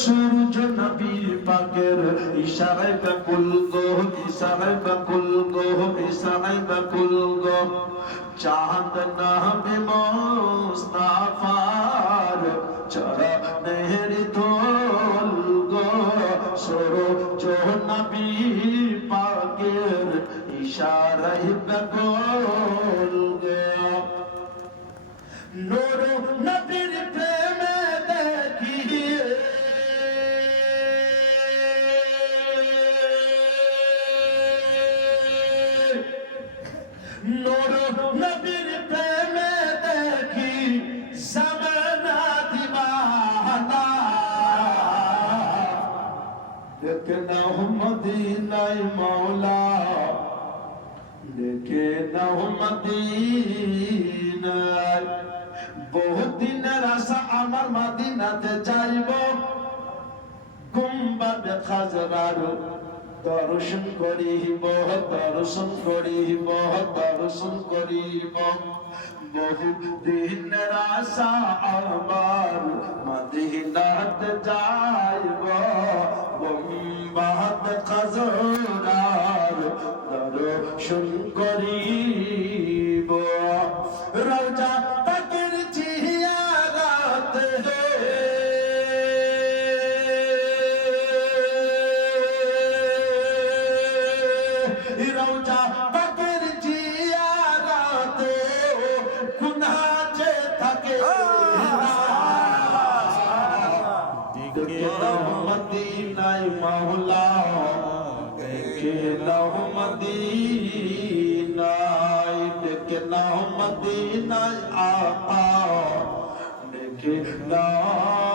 সূর্য নবী পাকের ইশারায় বাকুল গো, ইশারায় বাকুল গো, ইশারায় বাকুল গো। চাঁদ নবী মুস্তাফার চরণের ধুল গো, সূর্য নবী পাকের ইশারায় বাকুল গো। নূর নবীর প্রেমে দেখিয়ে নূর নবীর প্রেমে দেখি জামানা দিওয়ানা। দেখে নাও মদিনায় মওলা, দেখে নাও মদিনায়। বহুত দিনের আশা আমার মদিনাতে যাইব, গুম্বাদে খাজরার দর্শন করিব, দর্শন করিব, দর্শন করিব। বহু দিনের আশা আমার মদিনাতে যাইব, গুম্বাদে খাজরার দর্শন করিব। রওজা পাকের জিয়ারতে রওজা পাকের জিয়ারতে গুনাহ যে থাকে দেখে নাও মদিনায় মাওলা, দেখে নাও মদিনায়, দেখে নাও মদিনায় আকা, দেখে নাও